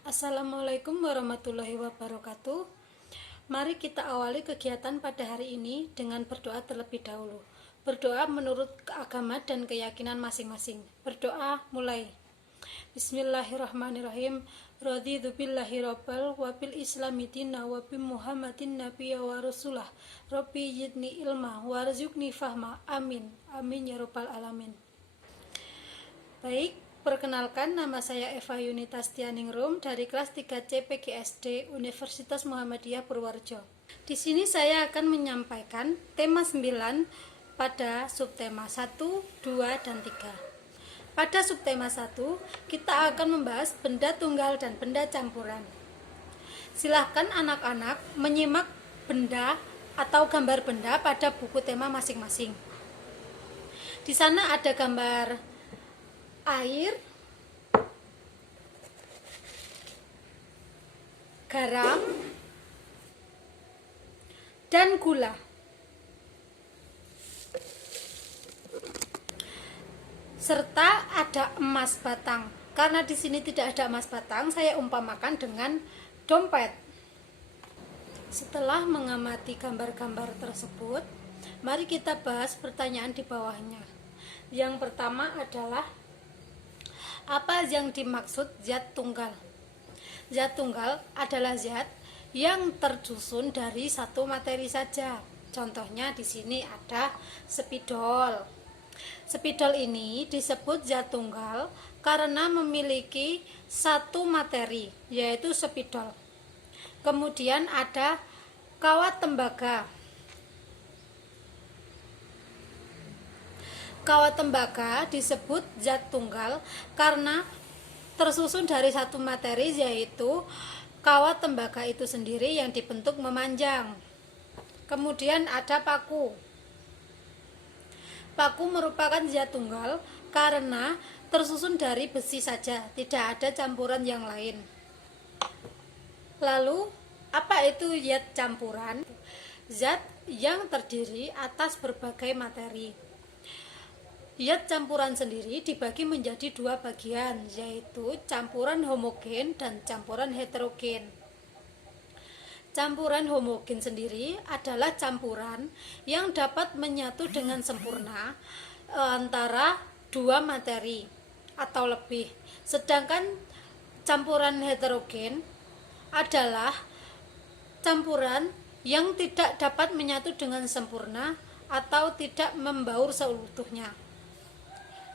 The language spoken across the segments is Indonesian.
Assalamualaikum warahmatullahi wabarakatuh. Mari kita awali kegiatan pada hari ini dengan berdoa terlebih dahulu. Berdoa menurut agama dan keyakinan masing-masing. Berdoa mulai. Bismillahirrahmanirrahim. Raditu billahi rabbal wa bil islami dina wa bi muhammadin nabiyya wa rasulah. Rabbi yidni ilma warzuqni fahma. Amin. Amin ya rabbal alamin. Baik, perkenalkan, nama saya Eva Yunita Stianingrum dari kelas 3C PGSD Universitas Muhammadiyah Purworejo. Di sini saya akan menyampaikan tema 9 pada subtema 1, 2, dan 3. Pada subtema 1, kita akan membahas benda tunggal dan benda campuran. Silahkan anak-anak menyimak benda atau gambar benda pada buku tema masing-masing. Di sana ada gambar air, garam, dan gula. Serta ada emas batang. Karena di sini tidak ada emas batang, saya umpamakan dengan dompet. Setelah mengamati gambar-gambar tersebut, mari kita bahas pertanyaan di bawahnya. Yang pertama adalah, apa yang dimaksud zat tunggal? Zat tunggal adalah zat yang tersusun dari satu materi saja. Contohnya di sini ada spidol. Spidol ini disebut zat tunggal karena memiliki satu materi, yaitu spidol. Kemudian ada kawat tembaga. Kawat tembaga disebut zat tunggal karena tersusun dari satu materi, yaitu kawat tembaga itu sendiri yang dibentuk memanjang. Kemudian ada paku. Paku merupakan zat tunggal karena tersusun dari besi saja, tidak ada campuran yang lain. Lalu, apa itu zat campuran? Zat yang terdiri atas berbagai materi. Zat campuran sendiri dibagi menjadi dua bagian, yaitu campuran homogen dan campuran heterogen. Campuran homogen sendiri adalah campuran yang dapat menyatu dengan sempurna antara dua materi atau lebih. Sedangkan campuran heterogen adalah campuran yang tidak dapat menyatu dengan sempurna atau tidak membaur seutuhnya.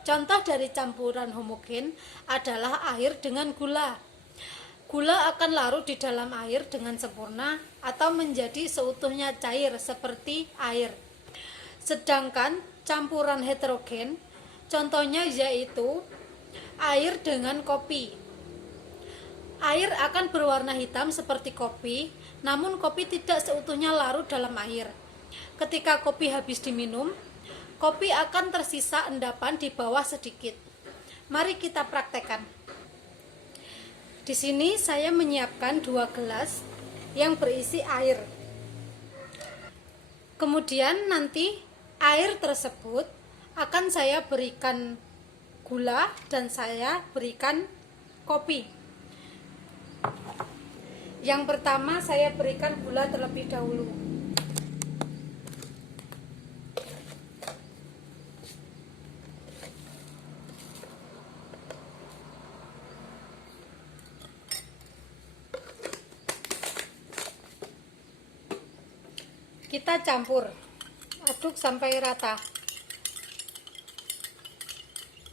Contoh dari campuran homogen adalah air dengan gula. Gula akan larut di dalam air dengan sempurna atau menjadi seutuhnya cair seperti air. Sedangkan campuran heterogen, contohnya yaitu air dengan kopi. Air akan berwarna hitam seperti kopi, namun kopi tidak seutuhnya larut dalam air. Ketika kopi habis diminum, kopi akan tersisa endapan di bawah sedikit. Mari kita praktekkan. Di sini saya menyiapkan 2 gelas yang berisi air. Kemudian nanti air tersebut akan saya berikan gula dan saya berikan kopi. Yang pertama saya berikan gula terlebih dahulu. Kita campur, aduk sampai rata.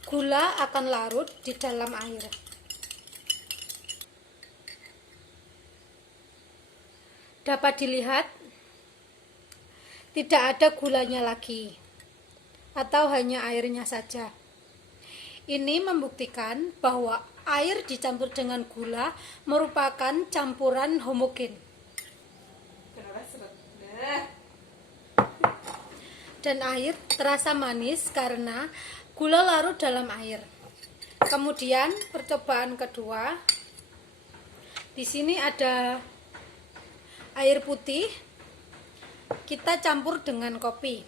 Gula akan larut di dalam air. Dapat dilihat, tidak ada gulanya lagi, atau hanya airnya saja. Ini membuktikan bahwa air dicampur dengan gula merupakan campuran homogen. Dan air terasa manis karena gula larut dalam air. Kemudian percobaan kedua, di sini ada air putih, kita campur dengan kopi.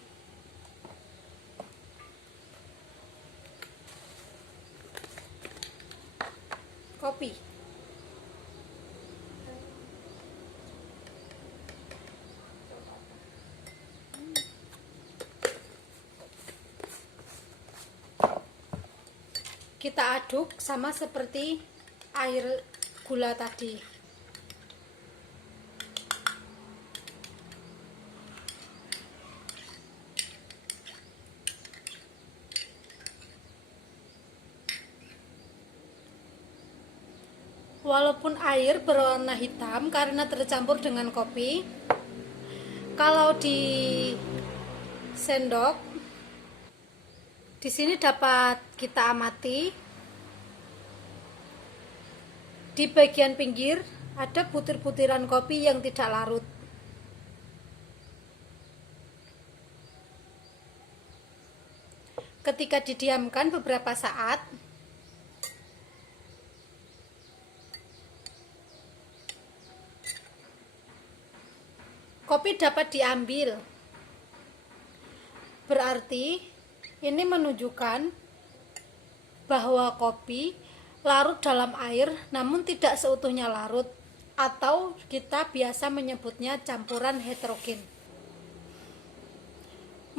Kopi. kita aduk sama seperti air gula tadi. Walaupun air berwarna hitam karena tercampur dengan kopi, kalau di sendok di sini dapat kita amati di bagian pinggir ada butir-butiran kopi yang tidak larut. Ketika didiamkan beberapa saat, kopi dapat diambil. Berarti ini menunjukkan bahwa kopi larut dalam air namun tidak seutuhnya larut, atau kita biasa menyebutnya campuran heterogen.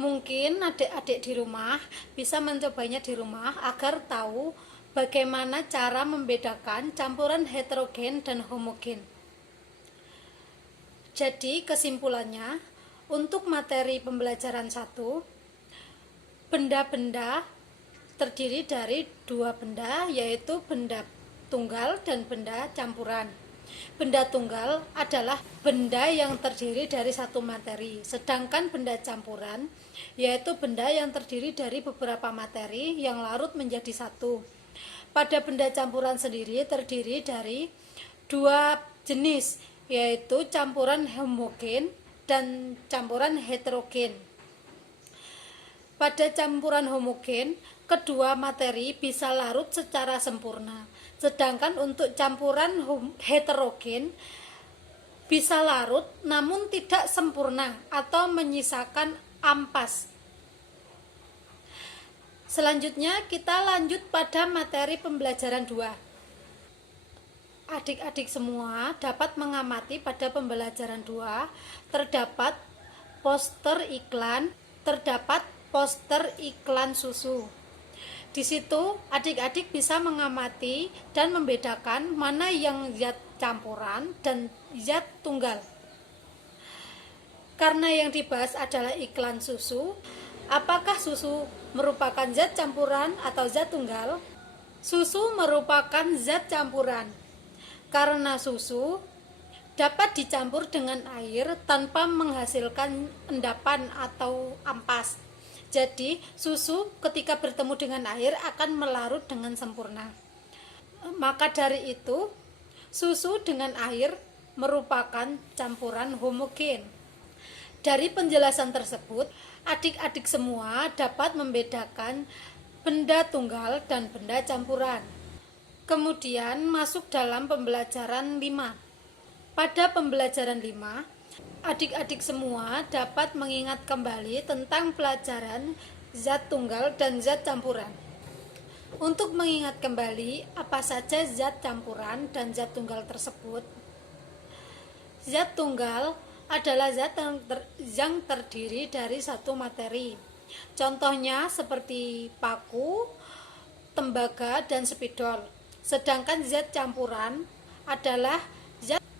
Mungkin adik-adik di rumah bisa mencobanya di rumah agar tahu bagaimana cara membedakan campuran heterogen dan homogen. Jadi kesimpulannya, untuk materi pembelajaran 1, benda-benda terdiri dari 2 benda, yaitu benda tunggal dan benda campuran. Benda tunggal adalah benda yang terdiri dari satu materi, sedangkan benda campuran yaitu benda yang terdiri dari beberapa materi yang larut menjadi satu. Pada benda campuran sendiri terdiri dari 2 jenis, yaitu campuran homogen dan campuran heterogen. Pada campuran homogen, kedua materi bisa larut secara sempurna, sedangkan untuk campuran heterogen bisa larut namun tidak sempurna atau menyisakan ampas. Selanjutnya kita lanjut pada materi pembelajaran 2. Adik-adik semua dapat mengamati pada pembelajaran 2 terdapat poster iklan susu. Di situ adik-adik bisa mengamati dan membedakan mana yang zat campuran dan zat tunggal. Karena yang dibahas adalah iklan susu, apakah susu merupakan zat campuran atau zat tunggal? Susu merupakan zat campuran. Karena susu dapat dicampur dengan air tanpa menghasilkan endapan atau ampas. Jadi, susu ketika bertemu dengan air akan melarut dengan sempurna. Maka dari itu, susu dengan air merupakan campuran homogen. Dari penjelasan tersebut, adik-adik semua dapat membedakan benda tunggal dan benda campuran. Kemudian masuk dalam pembelajaran 5. Pada pembelajaran 5, adik-adik semua dapat mengingat kembali tentang pelajaran zat tunggal dan zat campuran. Untuk mengingat kembali apa saja zat campuran dan zat tunggal tersebut, zat tunggal adalah zat yang terdiri dari satu materi. Contohnya seperti paku, tembaga, dan spidol. Sedangkan zat campuran adalah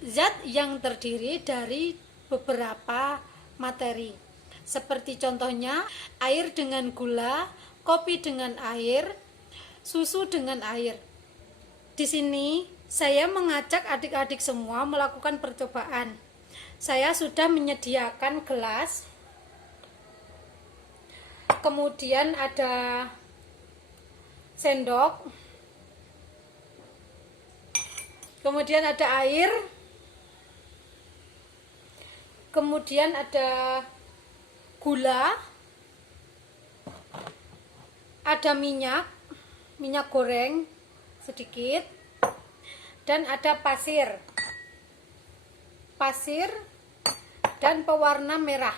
zat yang terdiri dari beberapa materi. Seperti contohnya air dengan gula, kopi dengan air, susu dengan air. Di sini saya mengajak adik-adik semua melakukan percobaan. Saya sudah menyediakan gelas, kemudian ada sendok, kemudian ada air, kemudian ada gula, ada minyak goreng sedikit, dan ada pasir dan pewarna merah.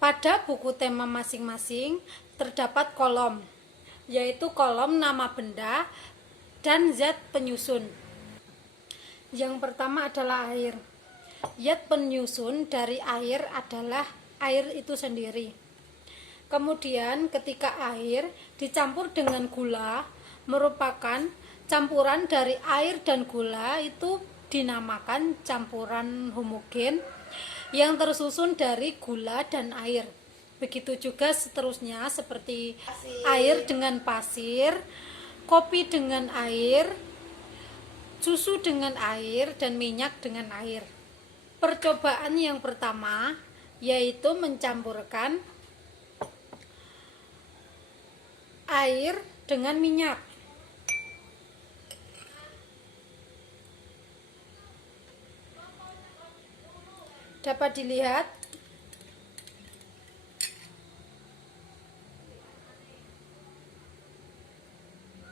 Pada buku tema masing-masing terdapat kolom, yaitu kolom nama benda dan zat penyusun. Yang pertama adalah air. Zat penyusun dari air adalah air itu sendiri. Kemudian ketika air dicampur dengan gula, merupakan campuran dari air dan gula, itu dinamakan campuran homogen yang tersusun dari gula dan air. Begitu juga seterusnya, seperti air dengan pasir, kopi dengan air, susu dengan air, dan minyak dengan air. Percobaan yang pertama yaitu mencampurkan air dengan minyak. Dapat dilihat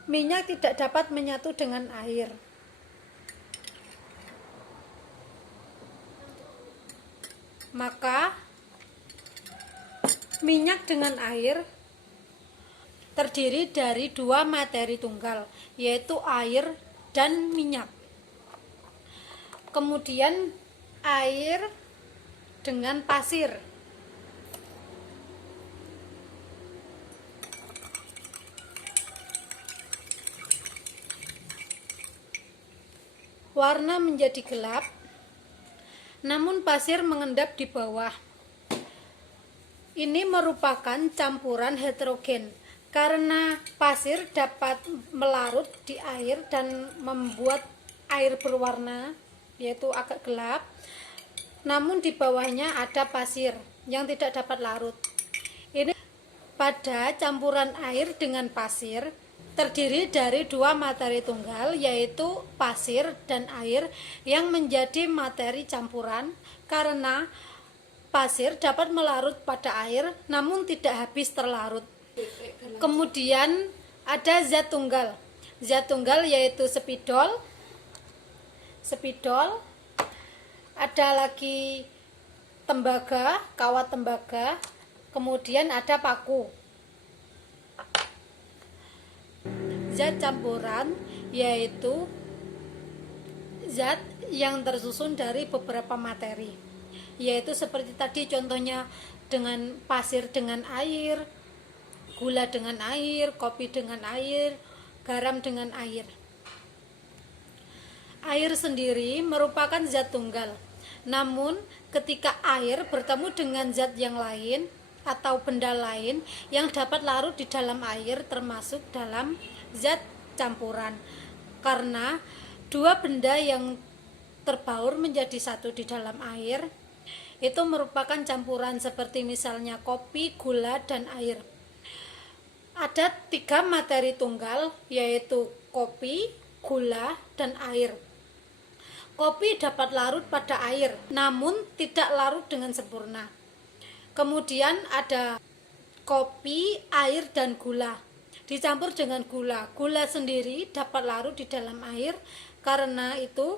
minyak tidak dapat menyatu dengan air. Maka minyak dengan air terdiri dari dua materi tunggal, yaitu air dan minyak. Kemudian air dengan pasir. Warna menjadi gelap, namun pasir mengendap di bawah. Ini merupakan campuran heterogen karena pasir dapat melarut di air dan membuat air berwarna, yaitu agak gelap. Namun di bawahnya ada pasir yang tidak dapat larut. Ini pada campuran air dengan pasir terdiri dari dua materi tunggal, yaitu pasir dan air, yang menjadi materi campuran karena pasir dapat melarut pada air namun tidak habis terlarut. Kemudian ada zat tunggal. Zat tunggal yaitu spidol, ada lagi tembaga, kawat tembaga, kemudian ada paku. Zat campuran yaitu zat yang tersusun dari beberapa materi, yaitu seperti tadi contohnya dengan pasir dengan air, gula dengan air, kopi dengan air, garam dengan air. Air sendiri merupakan zat tunggal, namun ketika air bertemu dengan zat yang lain atau benda lain yang dapat larut di dalam air, termasuk dalam zat campuran, karena dua benda yang terbaur menjadi satu di dalam air itu merupakan campuran, seperti misalnya kopi, gula, dan air. Ada tiga materi tunggal, yaitu kopi, gula, dan air. Kopi dapat larut pada air, namun tidak larut dengan sempurna. Kemudian ada kopi, air, dan gula. Dicampur dengan gula. Gula sendiri dapat larut di dalam air, karena itu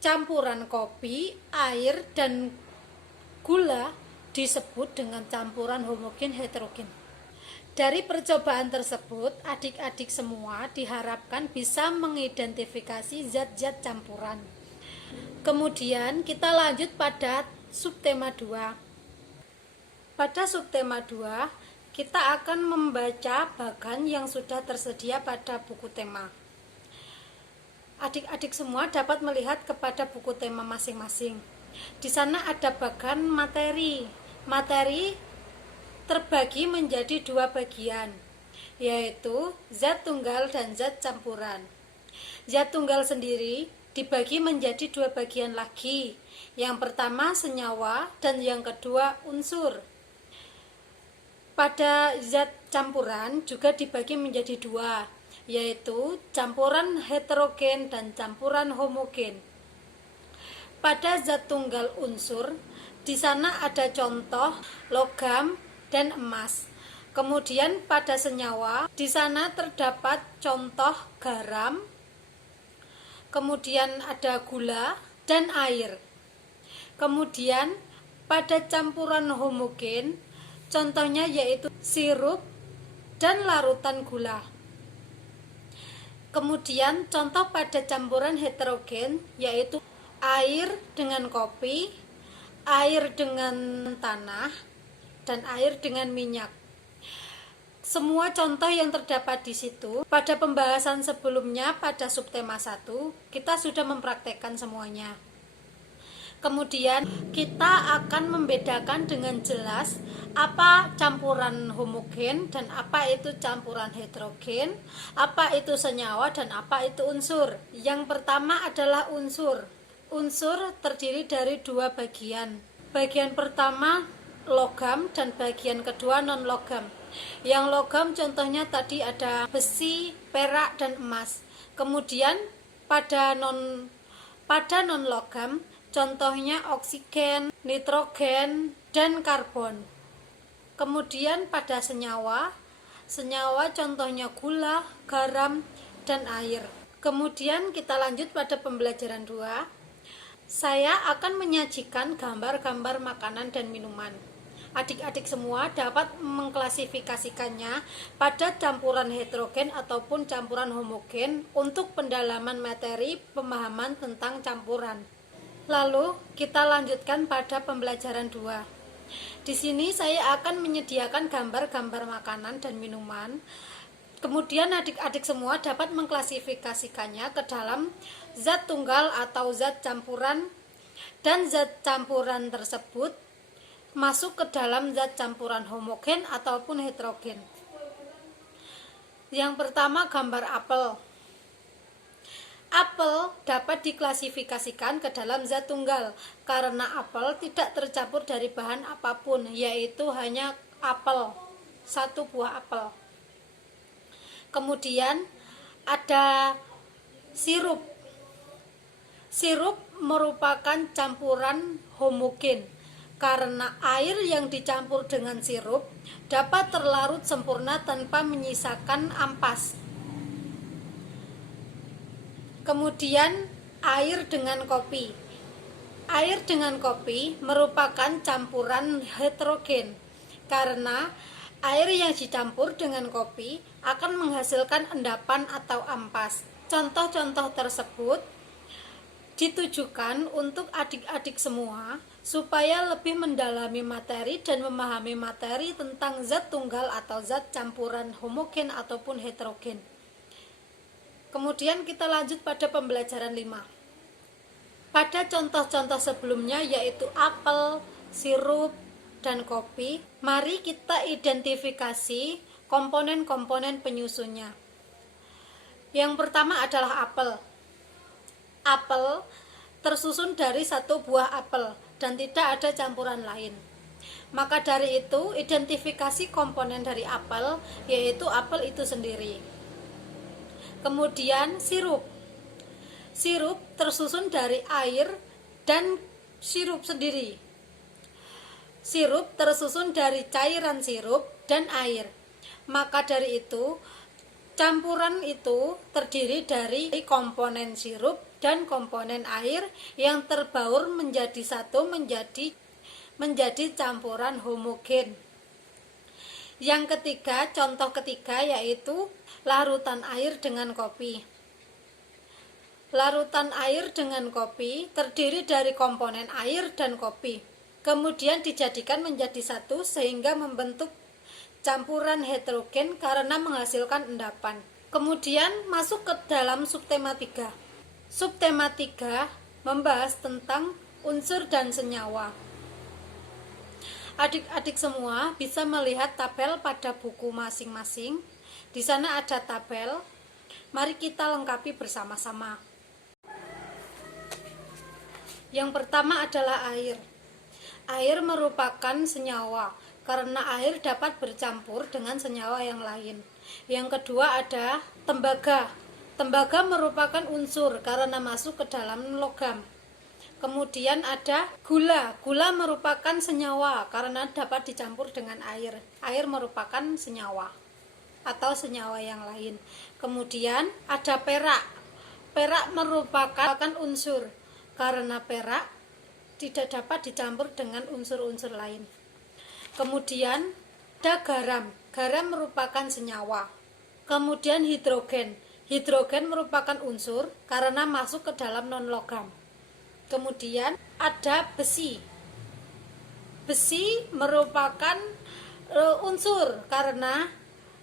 campuran kopi, air, dan gula disebut dengan campuran homogen heterogen. Dari percobaan tersebut, adik-adik semua diharapkan bisa mengidentifikasi zat-zat campuran. Kemudian kita lanjut pada subtema 2. Pada subtema 2, kita akan membaca bagan yang sudah tersedia pada buku tema. Adik-adik semua dapat melihat kepada buku tema masing-masing. Di sana ada bagan materi. Materi terbagi menjadi dua bagian, yaitu zat tunggal dan zat campuran. Zat tunggal sendiri dibagi menjadi dua bagian lagi. Yang pertama senyawa dan yang kedua unsur. Pada zat campuran juga dibagi menjadi dua, yaitu campuran heterogen dan campuran homogen. Pada zat tunggal unsur, di sana ada contoh logam dan emas. Kemudian pada senyawa, di sana terdapat contoh garam, kemudian ada gula dan air. Kemudian pada campuran homogen, contohnya yaitu sirup dan larutan gula. Kemudian contoh pada campuran heterogen yaitu air dengan kopi, air dengan tanah, dan air dengan minyak. Semua contoh yang terdapat di situ pada pembahasan sebelumnya pada subtema 1 kita sudah mempraktekkan semuanya. Kemudian kita akan membedakan dengan jelas apa campuran homogen dan apa itu campuran heterogen, apa itu senyawa dan apa itu unsur. Yang pertama adalah unsur. Unsur terdiri dari dua bagian. Bagian pertama logam dan bagian kedua non logam. Yang logam contohnya tadi ada besi, perak, dan emas. Kemudian pada non logam contohnya oksigen, nitrogen, dan karbon. Kemudian pada senyawa contohnya gula, garam, dan air. Kemudian kita lanjut pada pembelajaran 2. Saya akan menyajikan gambar-gambar makanan dan minuman. Adik-adik semua dapat mengklasifikasikannya pada campuran heterogen ataupun campuran homogen untuk pendalaman materi pemahaman tentang campuran. Lalu kita lanjutkan pada pembelajaran 2. Di sini saya akan menyediakan gambar-gambar makanan dan minuman. Kemudian adik-adik semua dapat mengklasifikasikannya ke dalam zat tunggal atau zat campuran, dan zat campuran tersebut masuk ke dalam zat campuran homogen ataupun heterogen. Yang pertama gambar apel. Apel dapat diklasifikasikan ke dalam zat tunggal karena apel tidak tercampur dari bahan apapun, yaitu hanya apel, satu buah apel. Kemudian ada sirup. Sirup merupakan campuran homogen karena air yang dicampur dengan sirup dapat terlarut sempurna tanpa menyisakan ampas. Kemudian air dengan kopi. Air dengan kopi merupakan campuran heterogen karena air yang dicampur dengan kopi akan menghasilkan endapan atau ampas. Contoh-contoh tersebut ditujukan untuk adik-adik semua supaya lebih mendalami materi dan memahami materi tentang zat tunggal atau zat campuran homogen ataupun heterogen. Kemudian kita lanjut pada pembelajaran 5. Pada contoh-contoh sebelumnya yaitu apel, sirup, dan kopi, mari kita identifikasi komponen-komponen penyusunnya. Yang pertama adalah apel. Apel tersusun dari satu buah apel dan tidak ada campuran lain. Maka dari itu, identifikasi komponen dari apel yaitu apel itu sendiri. Kemudian sirup. Sirup tersusun dari air dan sirup sendiri. Sirup tersusun dari cairan sirup dan air. Maka dari itu, campuran itu terdiri dari komponen sirup dan komponen air yang terbaur menjadi satu menjadi campuran homogen. Yang ketiga, contoh ketiga yaitu larutan air dengan kopi. Larutan air dengan kopi terdiri dari komponen air dan kopi, kemudian dijadikan menjadi satu sehingga membentuk campuran heterogen karena menghasilkan endapan. Kemudian masuk ke dalam subtema 3. Subtema 3 membahas tentang unsur dan senyawa. Adik-adik semua bisa melihat tabel pada buku masing-masing. Di sana ada tabel. Mari kita lengkapi bersama-sama. Yang pertama adalah air. Air merupakan senyawa karena air dapat bercampur dengan senyawa yang lain. Yang kedua ada tembaga. Tembaga merupakan unsur karena masuk ke dalam logam. Kemudian ada gula. Gula merupakan senyawa karena dapat dicampur dengan air. Air merupakan senyawa atau senyawa yang lain. Kemudian ada perak. Perak merupakan unsur karena perak tidak dapat dicampur dengan unsur-unsur lain. Kemudian ada garam. Garam merupakan senyawa. Kemudian hidrogen. Hidrogen merupakan unsur karena masuk ke dalam non-logam. Kemudian ada besi. Besi merupakan unsur karena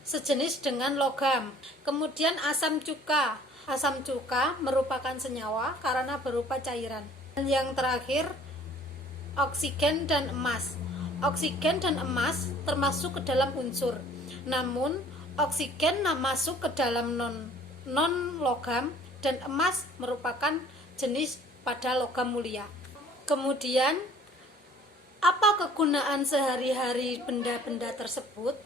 sejenis dengan logam. Kemudian asam cuka. Asam cuka merupakan senyawa karena berupa cairan. Dan yang terakhir, oksigen dan emas. Oksigen dan emas termasuk ke dalam unsur. Namun, oksigen masuk ke dalam non logam dan emas merupakan jenis pada logam mulia. Kemudian, apa kegunaan sehari-hari benda-benda tersebut?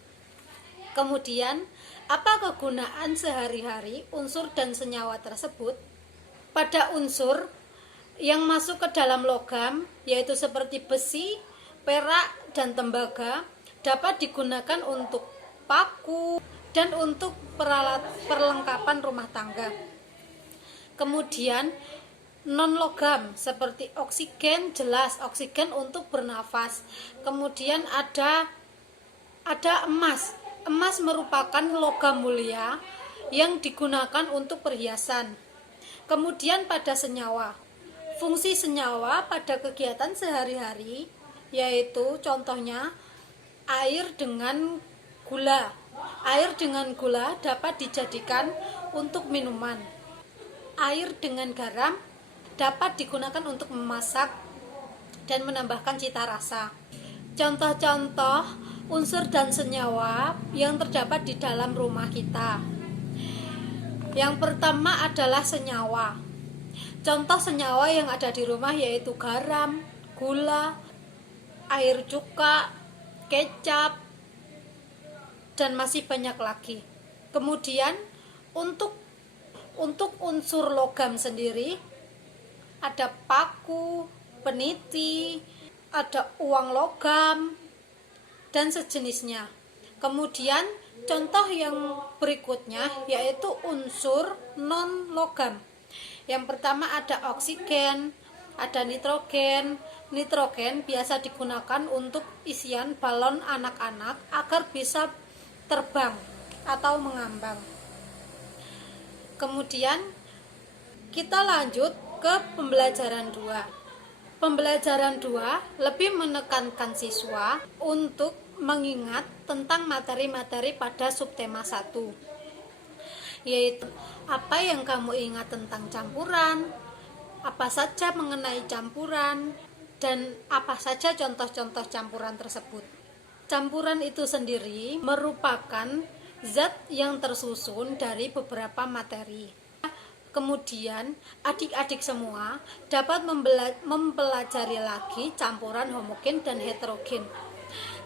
Kemudian, apa kegunaan sehari-hari unsur dan senyawa tersebut? Pada unsur yang masuk ke dalam logam, yaitu seperti besi, perak, dan tembaga, dapat digunakan untuk paku dan untuk perlengkapan rumah tangga. Kemudian, non logam seperti oksigen, jelas oksigen untuk bernafas. Kemudian ada emas. Emas merupakan logam mulia yang digunakan untuk perhiasan. Kemudian pada senyawa. Fungsi senyawa pada kegiatan sehari-hari yaitu contohnya air dengan gula. Air dengan gula dapat dijadikan untuk minuman. Air dengan garam dapat digunakan untuk memasak dan menambahkan cita rasa. Contoh-contoh unsur dan senyawa yang terdapat di dalam rumah kita. Yang pertama adalah senyawa. Contoh senyawa yang ada di rumah yaitu garam, gula, air cuka, kecap, dan masih banyak lagi. Kemudian untuk unsur logam sendiri ada paku, peniti, ada uang logam, dan sejenisnya. Kemudian contoh yang berikutnya yaitu unsur non logam. Yang pertama ada oksigen, ada nitrogen. Nitrogen biasa digunakan untuk isian balon anak-anak agar bisa terbang atau mengambang. Kemudian kita lanjut ke pembelajaran 2. Pembelajaran 2 lebih menekankan siswa untuk mengingat tentang materi-materi pada subtema 1, yaitu apa yang kamu ingat tentang campuran, apa saja mengenai campuran, dan apa saja contoh-contoh campuran tersebut. Campuran itu sendiri merupakan zat yang tersusun dari beberapa materi. Kemudian adik-adik semua dapat mempelajari lagi campuran homogen dan heterogen.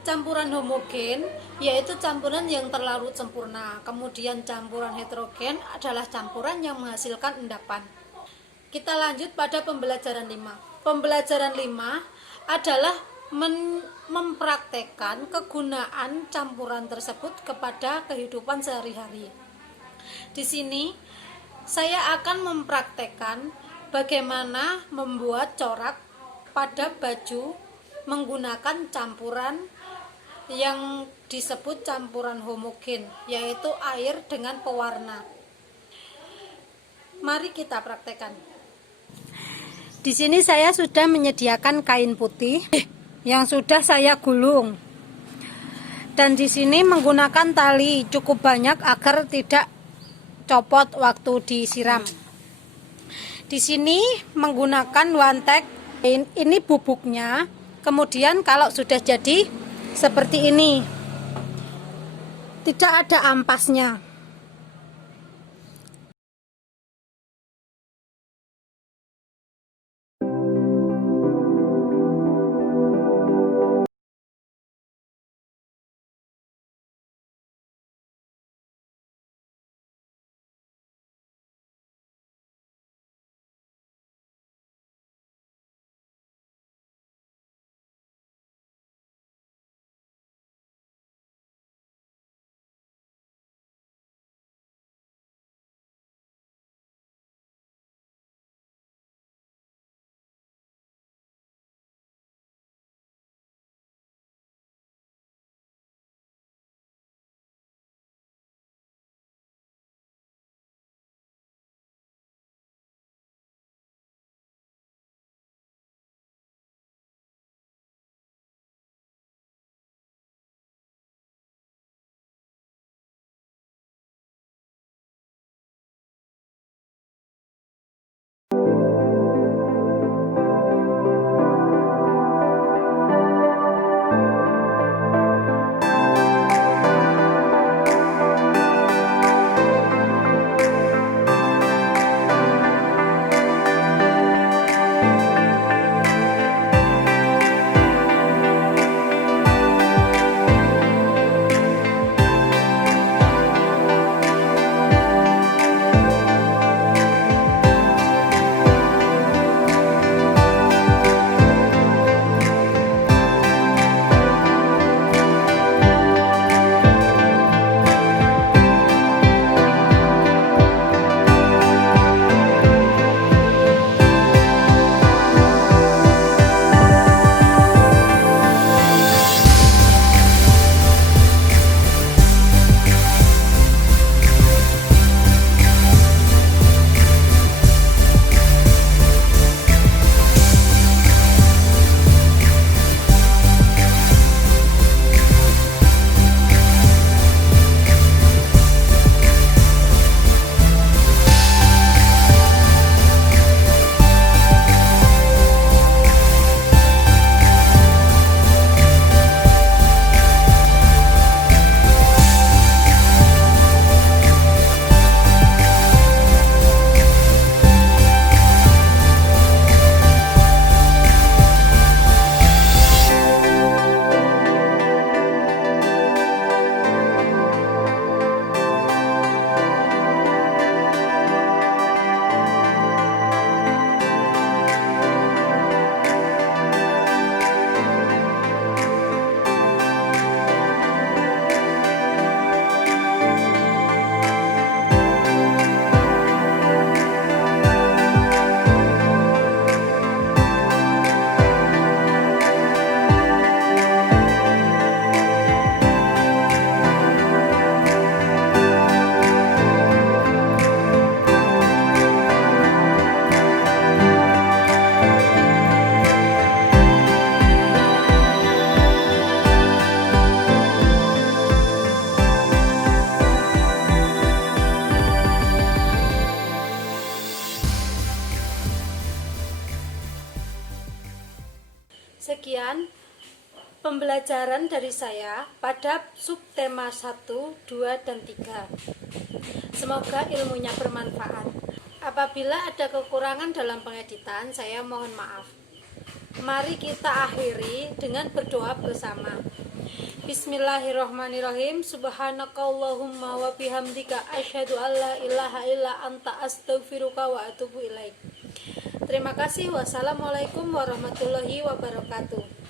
Campuran homogen yaitu campuran yang terlarut sempurna. Kemudian campuran heterogen adalah campuran yang menghasilkan endapan. Kita lanjut pada pembelajaran 5. Pembelajaran 5 adalah mempraktekkan kegunaan campuran tersebut kepada kehidupan sehari-hari. Di sini saya akan mempraktekkan bagaimana membuat corak pada baju menggunakan campuran yang disebut campuran homogen, yaitu air dengan pewarna. Mari kita praktekkan. Di sini saya sudah menyediakan kain putih yang sudah saya gulung. Dan di sini menggunakan tali cukup banyak agar tidak copot waktu disiram. Di sini menggunakan wantek. Ini bubuknya. Kemudian kalau sudah jadi seperti ini, tidak ada ampasnya. Sekian pembelajaran dari saya pada subtema 1, 2, dan 3. Semoga ilmunya bermanfaat. Apabila ada kekurangan dalam pengeditan, saya mohon maaf. Mari kita akhiri dengan berdoa bersama. Bismillahirrahmanirrahim. Subhanakallahumma wa bihamdika asyhadu an la ilaha illa anta astaghfiruka wa atubu ilaik. Terima kasih. Wassalamualaikum warahmatullahi wabarakatuh.